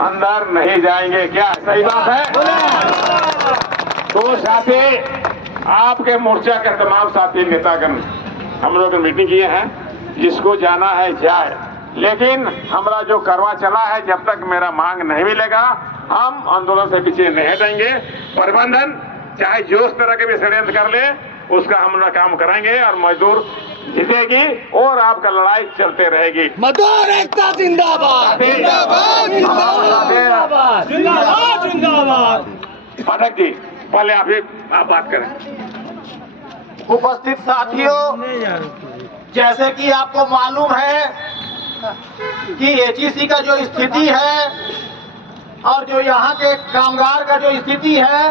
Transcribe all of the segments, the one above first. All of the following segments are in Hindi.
अंदर नहीं जाएंगे। क्या सही बात है? तो साथी, आपके मोर्चा के तमाम साथी नेतागण हम लोग मीटिंग किए हैं, जिसको जाना है जाए, लेकिन हमारा जो करवा चला है, जब तक मेरा मांग नहीं मिलेगा हम आंदोलन से पीछे नहीं हटेंगे। प्रबंधन चाहे जो उस तरह के भी षड्यंत्र कर ले, उसका हम लोग काम कराएंगे और मजदूर जीतेगी और आपका लड़ाई चलते रहेगी। मजदूर एकता जिंदाबाद जिंदाबाद जिंदाबाद जिंदाबाद जिंदाबाद। पाठक जी, पहले आप बात करें। उपस्थित साथियों, जैसे कि आपको मालूम है कि एचईसी का जो स्थिति है और जो यहाँ के कामगार का जो स्थिति है,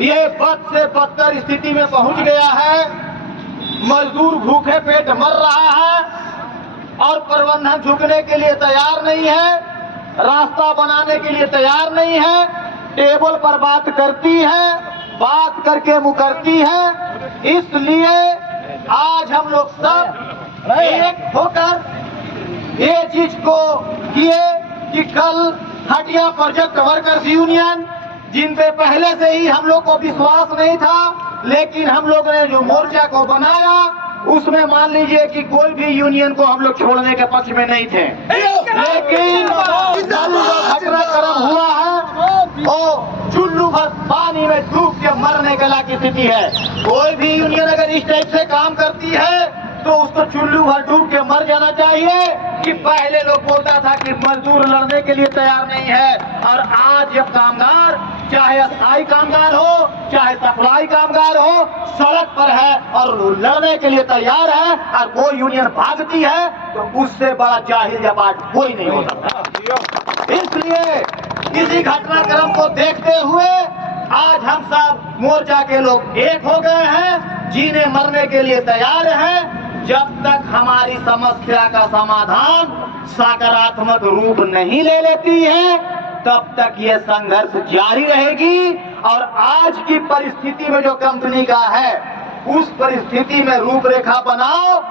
ये बद से बदतर स्थिति में पहुंच गया है। मजदूर भूखे पेट मर रहा है और प्रबंधन झुकने के लिए तैयार नहीं है, रास्ता बनाने के लिए तैयार नहीं है, टेबल पर बात करती है, बात करके मुकरती है। इसलिए आज हम लोग सब एक होकर ये चीज को किए कि कल हटिया प्रोजेक्ट वर्कर्स यूनियन, जिन पे पहले से ही हम लोग को विश्वास नहीं था, लेकिन हम लोग ने जो मोर्चा को बनाया उसमें मान लीजिए कि कोई भी यूनियन को हम लोग छोड़ने के पक्ष में नहीं थे, लेकिन घटनाक्रम हुआ है वो चुल्लू भर पानी में डूब के मरने गला की स्थिति है। कोई भी यूनियन अगर इस टाइप से काम करती है तो उसको चुल्लू भर डूब के मर जाना चाहिए। कि पहले लोग बोलता था कि मजदूर लड़ने के लिए तैयार नहीं है, और आज जब कामगार, चाहे अस्थायी कामगार हो चाहे सप्लाई कामगार हो, सड़क पर है और लड़ने के लिए तैयार है और वो यूनियन भागती है, तो उससे बड़ा जाहिल जबाज कोई नहीं हो सकता। इसलिए इसी घटनाक्रम को देखते हुए आज हम सब मोर्चा के लोग एक हो गए हैं, जीने मरने के लिए तैयार हैं। जब तक हमारी समस्या का समाधान सकारात्मक रूप नहीं ले लेती है, तब तक ये संघर्ष जारी रहेगी। और आज की परिस्थिति में जो कंपनी का है, उस परिस्थिति में रूपरेखा बनाओ,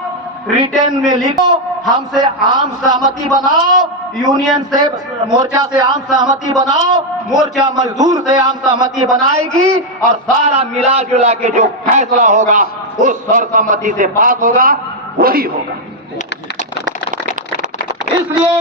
रिटर्न में लिखो, हमसे आम सहमति बनाओ, यूनियन से, मोर्चा से आम सहमति बनाओ, मोर्चा मजदूर से आम सहमति बनाएगी और सारा मिला जुला के जो फैसला होगा उस सर्वसम्मति से पास होगा, वही होगा। इसलिए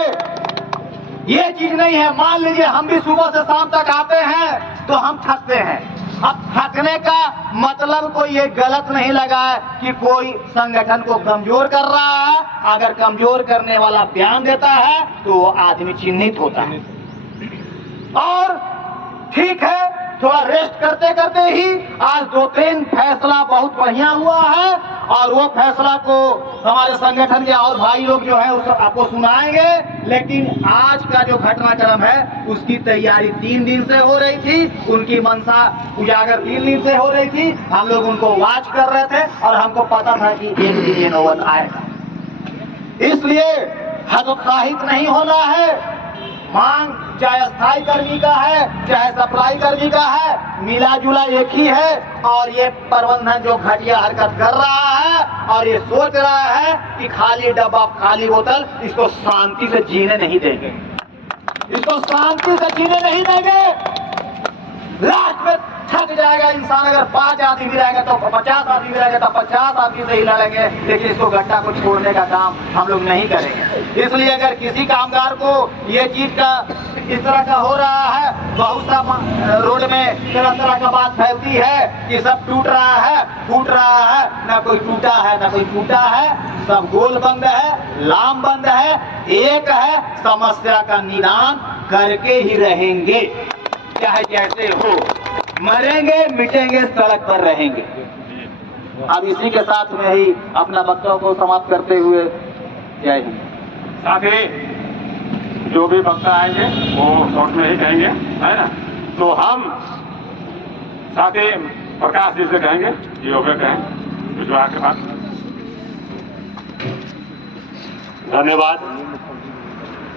ये चीज नहीं है, मान लीजिए हम भी सुबह से शाम तक आते हैं तो हम थकते हैं। अब थकने का मतलब कोई ये गलत नहीं लगा है कि कोई संगठन को कमजोर कर रहा है। अगर कमजोर करने वाला बयान देता है तो वो आदमी चिन्हित होता है। और ठीक है, थोड़ा रेस्ट करते करते ही आज 2-3 फैसला बहुत बढ़िया हुआ है और वो फैसला को हमारे संगठन के और भाई लोग जो है उस आपको सुनाएंगे। लेकिन आज का जो घटनाक्रम है उसकी तैयारी 3 दिन से हो रही थी, उनकी मनसा उजागर 3 दिन से हो रही थी। हम लोग उनको वॉच कर रहे थे और हमको पता था कि एक दिन ये नौबत आएगा। इसलिए हतोत्साहित नहीं होना है। मांग चाहे स्थायी कर्मी का है चाहे सप्लाई कर्मी का है, मिला जुला एक ही है। और ये प्रबंधन जो घटिया हरकत कर रहा है और ये सोच रहा है कि खाली डब्बा खाली बोतल, इसको शांति से जीने नहीं देंगे, इसको शांति से जीने नहीं देंगे। लास्ट में थक जाएगा इंसान। अगर 5 आदमी भी रहेगा तो 50 आदमी भी रहेगा तो 50 आदमी से ही लड़ेंगे, लेकिन इसको गड्ढा को छोड़ने का काम हम लोग नहीं करेंगे। इसलिए अगर किसी कामगार को ये चीज का इस तरह का हो रहा है, बहुत सा रोड में तरह तरह का बात फैलती है कि सब टूट रहा है, फूट रहा है, ना कोई टूटा है ना कोई फूटा है, सब गोल बंद है, लाम बंद है, एक है। समस्या का निदान करके ही रहेंगे, चाहे जैसे हो, मरेंगे मिटेंगे, सड़क पर रहेंगे। अब इसी के साथ में ही अपना वक्तव्य को समाप्त करते हुए जय हिंद। साथी, जो भी वक्ता आएंगे वो शॉर्ट में ही कहेंगे, है ना? तो हम साथी प्रकाश जी से कहेंगे, ये हो गए कहें विश्वास के बाद। धन्यवाद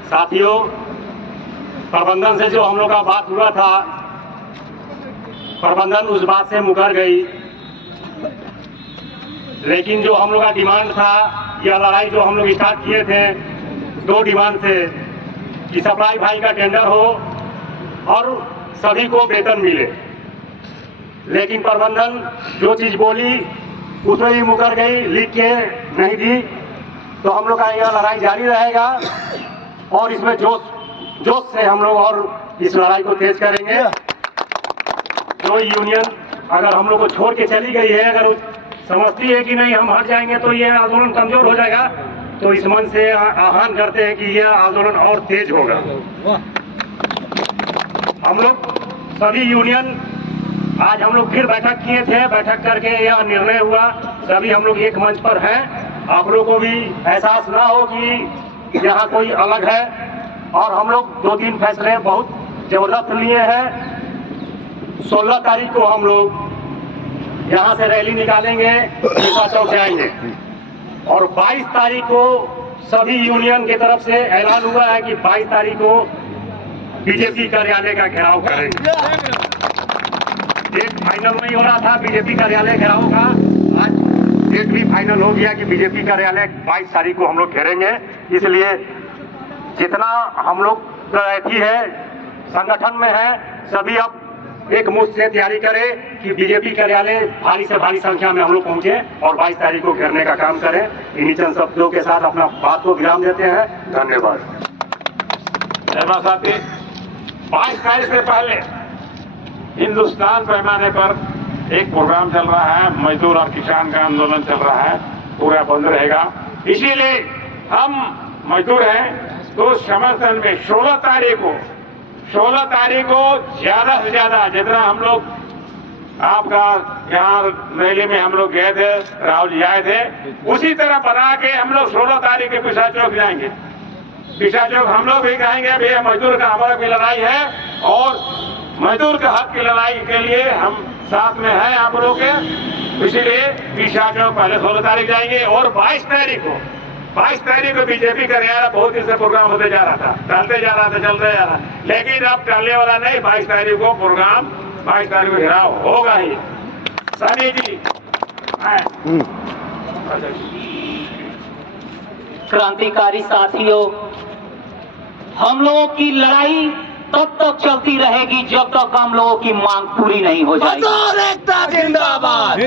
साथियों। प्रबंधन से जो हम लोग का बात हुआ था, प्रबंधन उस बात से मुकर गई, लेकिन जो हम लोग का डिमांड था, यह लड़ाई जो हम लोग स्टार्ट किए थे 2 डिमांड से, कि सप्लाई भाई का टेंडर हो और सभी को वेतन मिले, लेकिन प्रबंधन जो चीज बोली उसमें ही मुकर गई, लिख के नहीं दी। तो हम लोग का यह लड़ाई जारी रहेगा और इसमें जोश से हम लोग और इस लड़ाई को तेज करेंगे। जो यूनियन अगर हम लोग को छोड़ के चली गई है, अगर समझती है कि नहीं हम हट जाएंगे तो ये आंदोलन कमजोर हो जाएगा, तो इस मन से आह्वान करते हैं कि यह आंदोलन और तेज होगा। हम लोग सभी यूनियन आज हम लोग फिर बैठक किए थे, बैठक करके यह निर्णय हुआ, सभी हम लोग एक मंच पर हैं। आप लोगों को भी एहसास ना हो कि यहाँ कोई अलग है, और हम लोग 2-3 फैसले बहुत जबरदस्त लिए हैं। 16 तारीख को हम लोग यहाँ से रैली निकालेंगे, ईसा चौक से आएंगे, और 22 तारीख को सभी यूनियन की तरफ से ऐलान हुआ है कि 22 तारीख को बीजेपी कार्यालय का घेराव करेंगे। डेट फाइनल नहीं हो रहा था बीजेपी कार्यालय घेराव का, आज डेट भी फाइनल हो गया कि बीजेपी कार्यालय 22 तारीख को हम लोग घेरेंगे। इसलिए जितना हम लोग अथी है संगठन में है, सभी अब एक मुश्त से तैयारी करें कि बीजेपी कार्यालय भारी से भारी संख्या में हम लोग पहुंचे और 22 तारीख को घेरने का काम करें। इन्हीं चंद शब्दों के साथ अपना बात को विराम देते हैं। धन्यवाद। साथी, 22 तारीख से पहले हिंदुस्तान पैमाने पर एक प्रोग्राम चल रहा है, मजदूर और किसान का आंदोलन चल रहा है, पूरा बंद रहेगा। इसीलिए हम मजदूर हैं तो समर्थन में 16 तारीख को ज्यादा से ज्यादा, जितना हम लोग आपका यहाँ रैली में हम लोग गए थे, राहुल जी आए थे, उसी तरह बना के हम लोग 16 तारीख के पिछा चौक जाएंगे। पिछा चौक हम लोग भी कहेंगे भैया मजदूर का हमारा भी लड़ाई है, और मजदूर के हक की लड़ाई के लिए हम साथ में हैं आप लोगों के। इसीलिए पिछा चौक पहले 16 तारीख जाएंगे, और 22 तारीख को बीजेपी का रियायत बहुत दिन से प्रोग्राम होते जा रहा था, चलते जा रहा, लेकिन अब चलने वाला नहीं। 22 तारीख को प्रोग्राम, 22 तारीख को घेराव होगा ही। सनी जी क्रांतिकारी साथियों, हम लोगों की लड़ाई तब तक चलती रहेगी जब तक हम लोगों की मांग पूरी नहीं हो जाएगी। मजदूर एकता जिंदाबाद।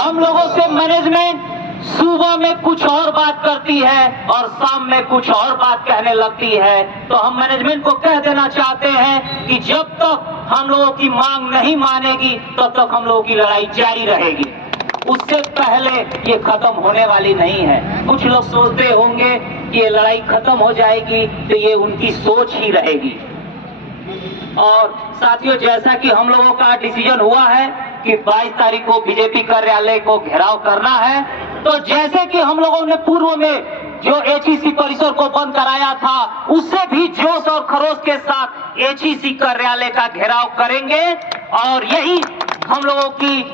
हम लोगों से मैनेजमेंट सुबह में कुछ और बात करती है और शाम में कुछ और बात कहने लगती है, तो हम मैनेजमेंट को कह देना चाहते हैं कि जब तक हम लोगों की मांग नहीं मानेगी तब तक हम लोगों की लड़ाई जारी रहेगी। उससे पहले ये खत्म होने वाली नहीं है। कुछ लोग सोचते होंगे कि ये लड़ाई खत्म हो जाएगी, तो ये उनकी सोच ही रहेगी। और साथियों, जैसा कि हम लोगों का डिसीजन हुआ है कि 22 तारीख को बीजेपी कार्यालय को घेराव करना है, तो जैसे कि हम लोगों ने पूर्व में जो एचईसी परिसर को बंद कराया था, उससे भी जोश और खरोश के साथ एचईसी कार्यालय का घेराव करेंगे, और यही हम लोगों की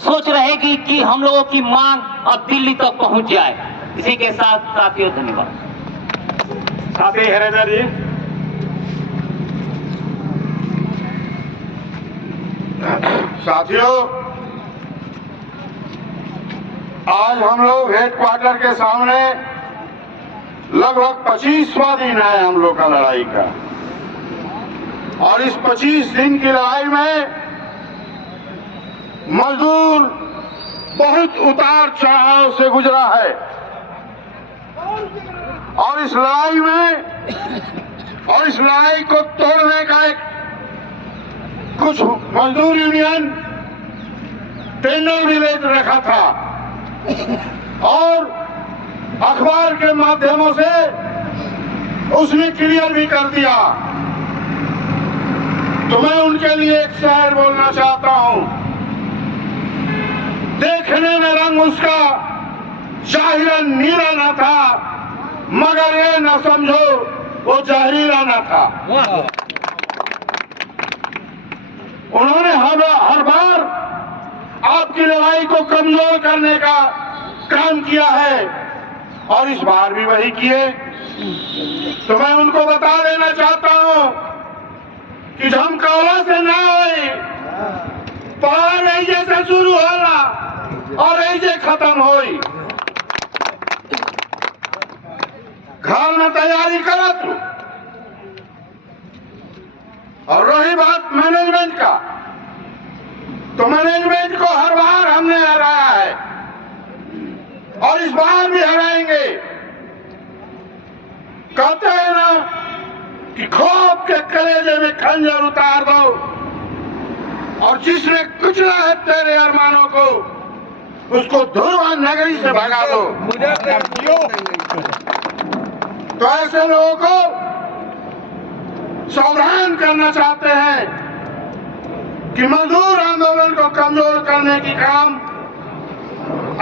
सोच रहेगी कि हम लोगों की मांग अब दिल्ली तक पहुंच जाए। इसी के साथ साथियों, धन्यवाद। साथी हरेंद्र जी, साथियों, आज हम लोग हेडक्वार्टर के सामने लगभग 25वां दिन है हम लोग का लड़ाई का, और इस 25 दिन की लड़ाई में मजदूर बहुत उतार चढ़ाव से गुजरा है, और इस लड़ाई को तोड़ने का एक कुछ मजदूर यूनियन टेंडर भी ले रखा था, और अखबार के माध्यमों से उसने क्लियर भी कर दिया। तो मैं उनके लिए एक शायर बोलना चाहता हूं। देखने में रंग उसका जाहिरन नीला न था, मगर ये न समझो वो जहरीला न था। उन्होंने हर बार आपकी लड़ाई को कमजोर करने का काम किया है, और इस बार भी वही किए। तो मैं उनको बता देना चाहता हूं कि झमकावा से ना होए, पार ऐसे से शुरू होला और ऐसे खत्म होई। घर में तैयारी करत मैनेजमेंट का, तो मैनेजमेंट को हर बार हमने हराया है और इस बार भी हराएंगे। कहते हैं ना कि खौफ के कलेजे में खंजर उतार दो, और जिसने कुचला है तेरे अरमानों को उसको ध्रुवा नगरी से भगा दो। तो ऐसे लोगों को सावधान करना चाहते हैं कि मजदूर आंदोलन को कमजोर करने की काम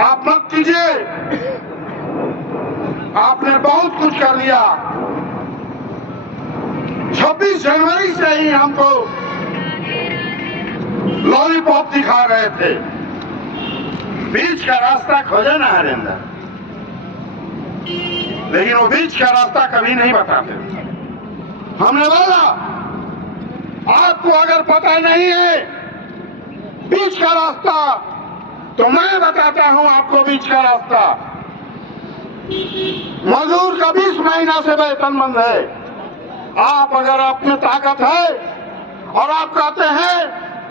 आप मत कीजिए। आपने बहुत कुछ कर लिया। 26 जनवरी से ही हमको लॉलीपॉप दिखा रहे थे, बीच का रास्ता खोजे ना हरिंदर, लेकिन वो बीच का रास्ता कभी नहीं बताते। हमने बोला आपको अगर पता नहीं है बीच का रास्ता, तो मैं बताता हूं आपको बीच का रास्ता। मजदूर का 20 महीना से वेतन बंद है। आप अगर अपने ताकत है और आप कहते हैं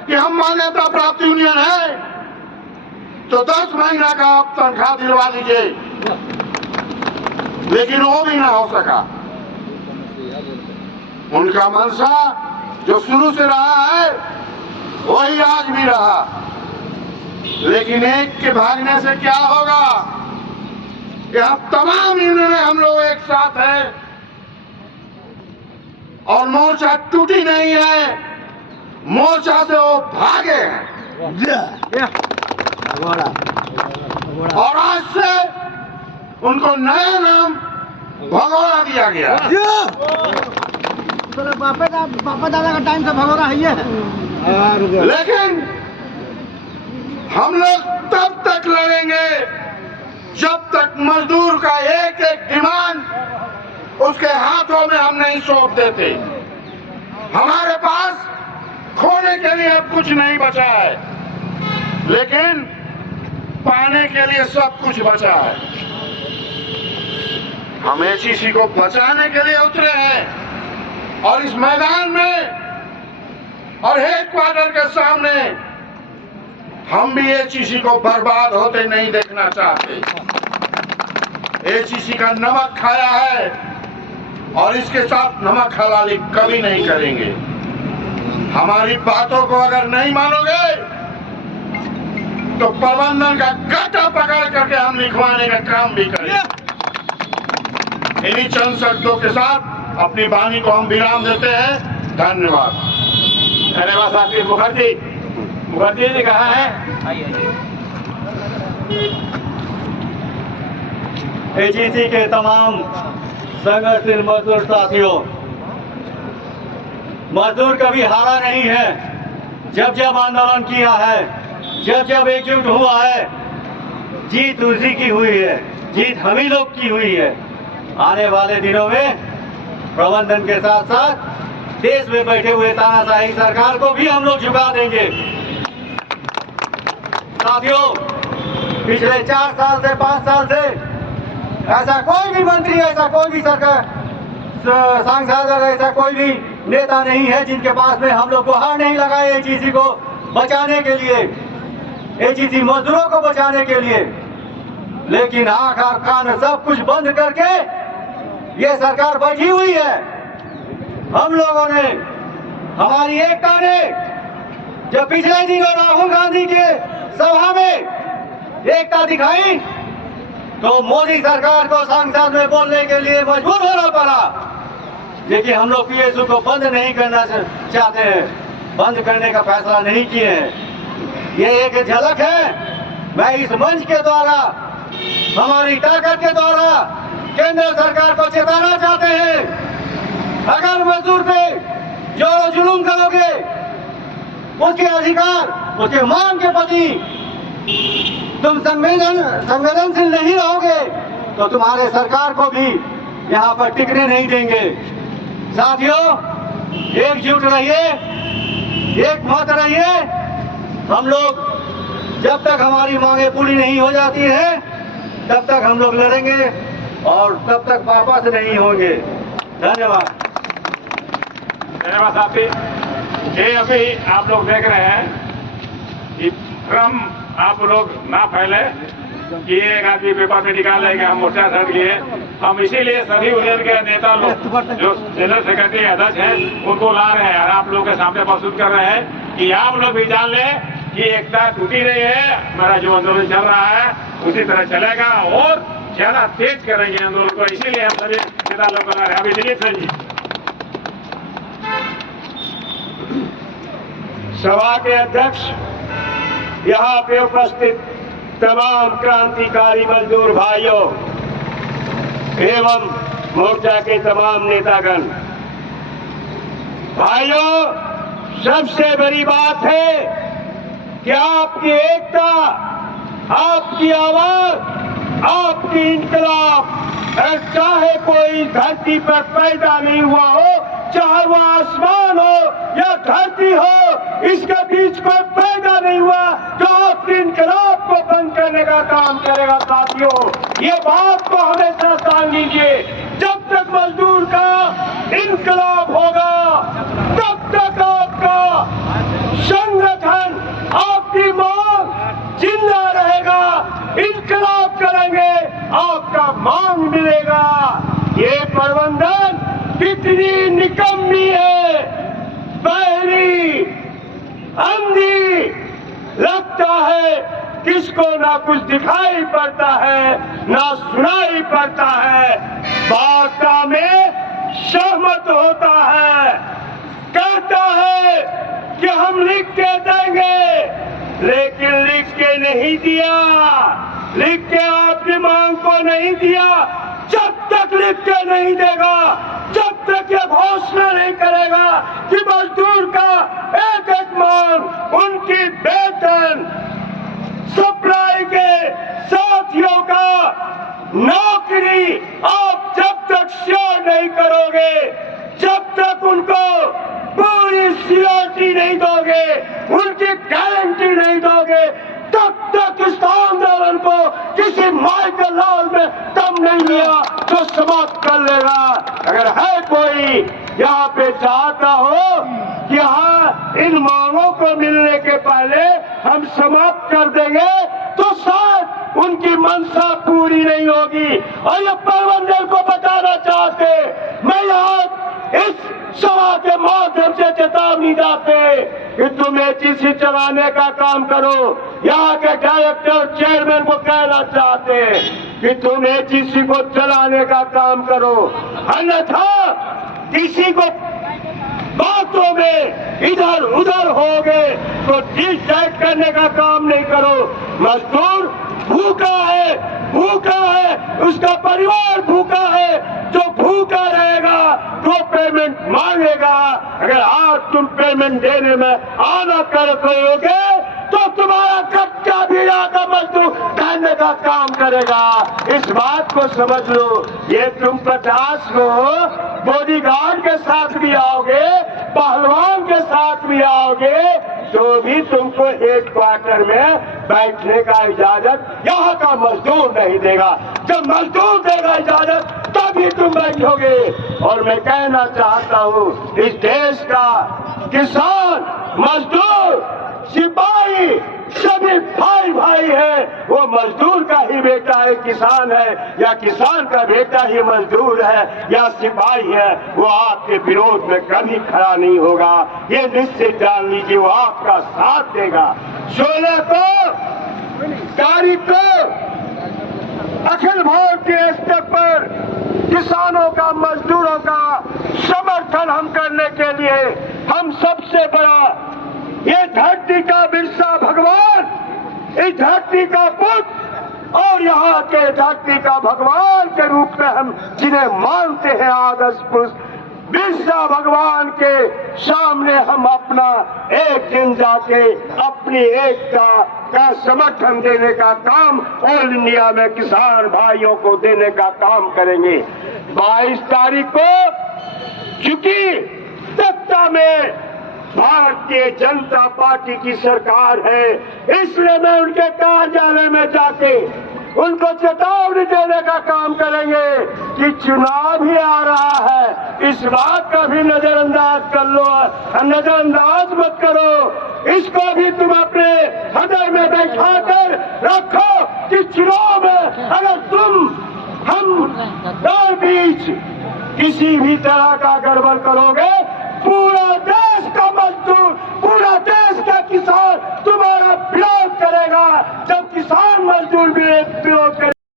कि हम मान्यता प्राप्त यूनियन है, तो 10 महीना का आप तनख्वाह दिलवा दीजिए, लेकिन वो भी ना हो सका। उनका मनसा जो शुरू से रहा है वही आज भी रहा, लेकिन एक के भागने से क्या होगा कि अब तमाम यूनियन हम लोग एक साथ हैं और मोर्चा टूटी नहीं है, मोर्चा से वो भागे हैं। और आज से उनको नया नाम भगोड़ा दिया गया। पापा दादा का टाइम से भगोड़ा है। लेकिन हम लोग तब तक लड़ेंगे जब तक मजदूर का एक एक डिमांड उसके हाथों में हम नहीं सौंप देते। हमारे पास खोने के लिए अब कुछ नहीं बचा है, लेकिन पाने के लिए सब कुछ बचा है। हम एचईसी को बचाने के लिए उतरे हैं और इस मैदान में और हेडक्वार्टर के सामने हम भी एचईसी को बर्बाद होते नहीं देखना चाहते। एचईसी का नमक खाया है और इसके साथ नमक हलाली कभी नहीं करेंगे। हमारी बातों को अगर नहीं मानोगे तो प्रबंधन का गट्टा पकड़ करके हम लिखवाने का काम भी करेंगे। इन्हीं चंद शब्दों के साथ अपनी वाणी को हम विराम देते हैं। धन्यवाद। धन्यवाद साथी। मुखर्जी जी कहा है एचईसी के तमाम संगठनशील मजदूर साथियों, मजदूर कभी हारा नहीं है। जब जब आंदोलन किया है, जब जब एकजुट हुआ है, जीत उसी की हुई है, जीत हम ही लोग की हुई है। आने वाले दिनों में प्रबंधन के साथ साथ देश में बैठे हुए तानाशाही सरकार को भी हम लोग झुका देंगे। साथियों, पिछले 4 साल से 5 साल से ऐसा कोई भी मंत्री, ऐसा कोई भी सरकार सांसद, ऐसा कोई भी नेता नहीं है जिनके पास में हम लोग गुहार नहीं लगाए एचईसी को बचाने के लिए, एचईसी मजदूरों को बचाने के लिए। लेकिन आंख और कान सब कुछ बंद करके ये सरकार बैठी हुई है। हम लोगों ने, हमारी एकता ने, जब पिछले दिनों राहुल गांधी के सभा में एकता दिखाई तो मोदी सरकार को संसद में बोलने के लिए मजबूर होना पड़ा। लेकिन हम लोग पीएसयू को बंद नहीं करना चाहते हैं, बंद करने का फैसला नहीं किए हैं। ये एक झलक है। मैं इस मंच के द्वारा, हमारी ताकत के द्वारा केंद्र सरकार को चेताना चाहते हैं, अगर मजदूर पे जो जुल्म करोगे, उसके अधिकार, उसके मांग के प्रति तुम संवेदनशील नहीं रहोगे तो तुम्हारे सरकार को भी यहाँ पर टिकने नहीं देंगे। साथियों, एकजुट रहिए, एक मत रहिए। हम लोग जब तक हमारी मांगे पूरी नहीं हो जाती है तब तक हम लोग लड़ेंगे और तब तक वापस नहीं होंगे। धन्यवाद। धन्यवाद साथी। ये अभी आप लोग देख रहे हैं कि भ्रम आप लोग ना फैले कि एक आदमी पेपर में निकाले कि हम मोर्चा छड़ लिए। हम इसीलिए सभी यूनियन के नेता लोग जो जनरल सेक्रेटरी अध्यक्ष हैं उनको ला रहे हैं और आप लोगों के सामने प्रस्तुत कर रहे हैं कि आप लोग भी जान लें कि एकता टूटी नहीं है। हमारा जो आंदोलन चल रहा है उसी तरह चलेगा और ज्यादा तेज करेंगे आंदोलन को। इसीलिए हम सभी नेता लोग ला रहे हैं। अभी दिलीप सिंह जी। सभा के अध्यक्ष, यहाँ पे उपस्थित तमाम क्रांतिकारी मजदूर भाइयों एवं मोर्चा के तमाम नेतागण, भाइयों, सबसे बड़ी बात है कि आपकी एकता, आपकी आवाज, आपकी इंकलाब, चाहे कोई धरती पर पैदा नहीं हुआ हो, चाहे वो आसमान हो या धरती हो, इसके बीच कोई पैदा नहीं हुआ जो आपकी इंकलाब को बंद करने का काम करेगा। साथियों, ये बात को हमेशा जान लीजिए, जब तक मजदूर का इंकलाब होगा तब तक आपका संगठन, आपकी मांग जिंदा रहेगा। इंकलाब करेंगे, आपका मांग मिलेगा। ये प्रबंधन कितनी निकम्मी है, बहरी, अंधी, लगता है किसको ना कुछ दिखाई पड़ता है ना सुनाई पड़ता है। वार्ता में सहमत होता है, कहता है कि हम लिख के देंगे, लेकिन लिख के नहीं दिया, लिख के आपकी मांग को नहीं दिया। जब तक लिख के नहीं देगा, जब तक ये घोषणा नहीं करेगा कि मजदूर का एक एक मांग, उनकी वेतन, सप्लाई के साथियों का नौकरी आप जब तक श्योर नहीं करोगे, जब तक उनको पूरी सिक्योरिटी नहीं दोगे, उनकी गारंटी नहीं दोगे, तब तक इस आंदोलन को किसी माइकल लॉ में दम नहीं लिया जो समाप्त कर लेगा। अगर है कोई यहाँ पे चाहता हो कि हाँ इन मांगों को मिलने के पहले हम समाप्त कर देंगे, तो शायद उनकी मंशा पूरी नहीं होगी। और ये प्रबंधन को बताना चाहते, मैं यहाँ इस सभा के माध्यम से चेतावनी देते कि तुम एचईसी चलाने का काम करो। यहाँ के डायरेक्टर, चेयरमैन को कहना चाहते हैं कि तुम एचईसी को चलाने का काम करो, अन्यथा किसी को बातों में इधर उधर होगे तो डिसाइड करने का काम नहीं करो। मजदूर भूखा है, भूखा है, उसका परिवार भूखा है, जो भूखा रहेगा वो पेमेंट मांगेगा। अगर आज तुम पेमेंट देने में आना कर करोगे तो तुम्हारा कच्चा भी आकर मजदूर कहने का काम करेगा। इस बात को समझ लो। ये तुम 50 लोग बॉडीगार्ड के साथ भी आओगे, पहलवान के साथ भी आओगे, तो भी तुमको हेड क्वार्टर में बैठने का इजाजत यहाँ का मजदूर नहीं देगा। जब मजदूर देगा इजाजत तभी तुम बैठोगे। और मैं कहना चाहता हूँ, इस देश का किसान, मजदूर, सिपाही सभी भाई भाई है। वो मजदूर का ही बेटा है किसान है, या किसान का बेटा ही मजदूर है या सिपाही है, वो आपके विरोध में कभी खड़ा नहीं होगा। ये निश्चित जान लीजिए, वो आपका साथ देगा। 16 तारीख को अखिल भारतीय स्तर पर किसानों का, मजदूरों का समर्थन हम करने के लिए, हम सबसे बड़ा ये धरती का बिरसा भगवान, इस धरती का पुत्र और यहाँ के धरती का भगवान के रूप में हम जिन्हें मानते हैं आदर्श पुरुष, बिरसा भगवान के सामने हम अपना एक दिन जाके अपनी एकता का समर्थन देने का काम ऑल इंडिया में किसान भाइयों को देने का काम करेंगे। 22 तारीख को चूंकि सत्ता में भारतीय जनता पार्टी की सरकार है, इसलिए मैं उनके कार्यालय में जाके उनको चेतावनी देने का काम करेंगे कि चुनाव ही आ रहा है, इस बात का भी नजरअंदाज कर लो, नजरअंदाज मत करो। इसको भी तुम अपने हृदय में बैठा कर रखो कि चुनाव में अगर तुम हम दो बीच किसी भी तरह का गड़बड़ करोगे, पूरा देश का मजदूर, पूरा देश का किसान तुम्हारा विरोध करेगा। जब किसान मजदूर विरोध करेगा